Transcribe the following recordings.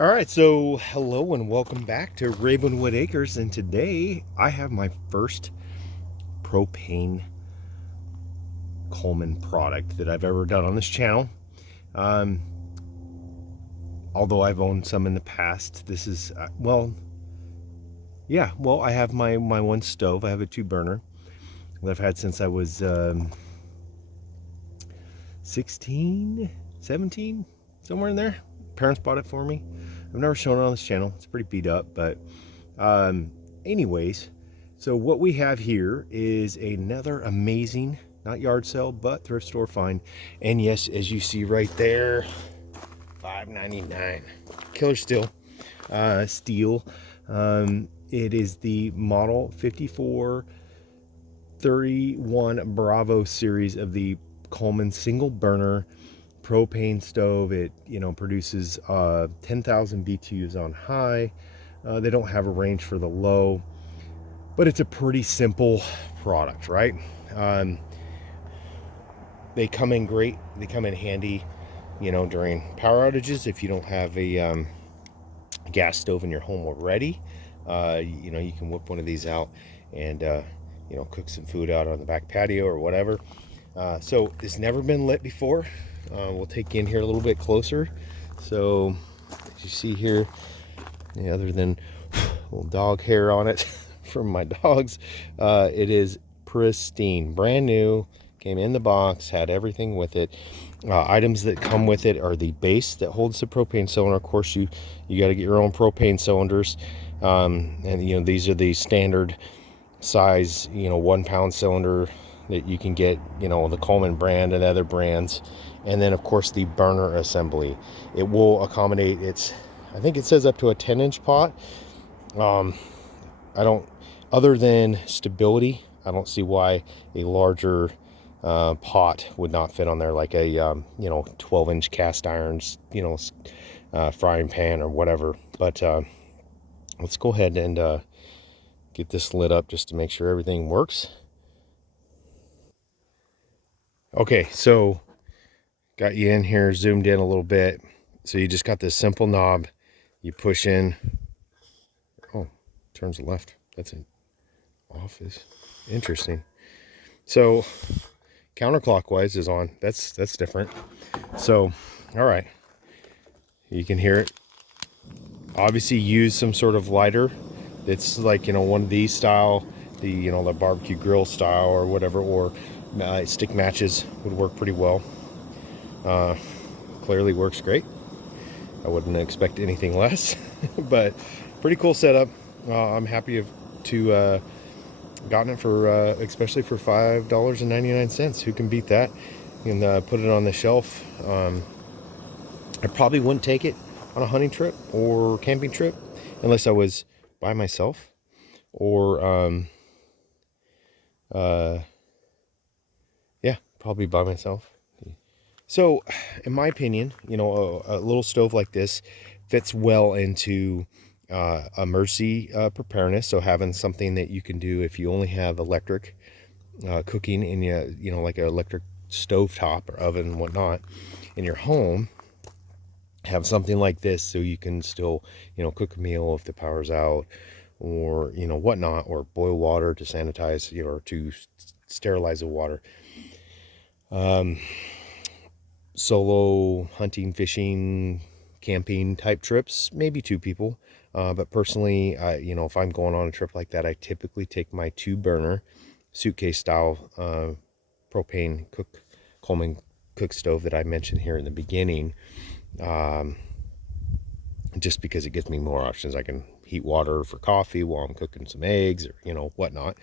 All right, so hello and welcome back to Ravenwood Acres, and today I have my first propane Coleman product that I've ever done on this channel. Um, Although I've owned some in the past, this is I have my one stove. I have a 2-burner that I've had since I was 16, 17, somewhere in there. Parents bought it for me. I've never shown it on this channel. It's pretty beat up, but anyways, so what we have here is another amazing, not yard sale, but thrift store find. And yes, as you see right there, $5.99. Killer steel. It is the model 5431 Bravo series of the Coleman single burner propane stove. It produces 10,000 BTUs on high. They don't have a range for the low, but it's a pretty simple product, right? They come in great. They come in handy, during power outages. If you don't have a gas stove in your home already, you can whip one of these out and cook some food out on the back patio or whatever. So it's never been lit before. We'll take you in here a little bit closer. So as you see here, other than a little dog hair on it from my dogs, it is pristine, brand new, came in the box, had everything with it. Items that come with it are the base that holds the propane cylinder. Of course, you got to get your own propane cylinders, and these are the standard size 1 pound cylinder that you can get, the Coleman brand and other brands. And then of course the burner assembly. It will accommodate, I think it says up to a 10-inch pot. I don't, other than stability, I don't see why a larger pot would not fit on there, like a 12-inch cast irons, frying pan or whatever. But let's go ahead and get this lit up just to make sure everything works. Okay, so got you in here, zoomed in a little bit. So you just got this simple knob. You push in. Oh, turns left. That's an office. Interesting. So counterclockwise is on. That's different. So, all right. You can hear it. Obviously use some sort of lighter. It's like, one of these style, the barbecue grill style or whatever, or stick matches would work pretty well. Clearly works great. I wouldn't expect anything less. But pretty cool setup. I'm happy to gotten it for especially for $5.99. Who can beat that? You can put it on the shelf. I probably wouldn't take it on a hunting trip or camping trip unless I was by myself, or probably by myself. So in my opinion, a little stove like this fits well into emergency preparedness. So having something that you can do if you only have electric cooking in like an electric stovetop or oven and whatnot in your home, have something like this so you can still cook a meal if the power's out, or whatnot, or boil water to sanitize, or to sterilize the water. Solo hunting, fishing, camping type trips, maybe 2 people. But personally, if I'm going on a trip like that, I typically take my 2-burner suitcase style propane Coleman cook stove that I mentioned here in the beginning. Just because it gives me more options. I can heat water for coffee while I'm cooking some eggs, or whatnot,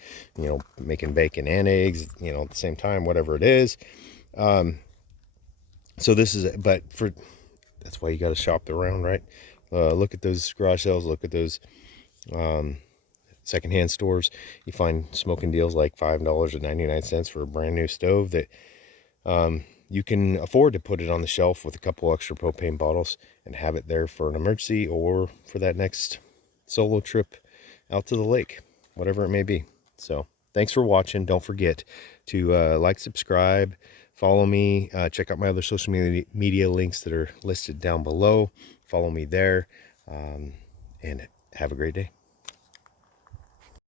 making bacon and eggs, at the same time, whatever it is. So this is, that's why you got to shop around, right? Look at those garage sales, look at those secondhand stores. You find smoking deals like $5.99 for a brand new stove that you can afford to put it on the shelf with a couple extra propane bottles and have it there for an emergency, or for that next solo trip out to the lake, whatever it may be. So thanks for watching. Don't forget to like, subscribe, Follow me. Check out my other social media links that are listed down below. Follow me there, and have a great day.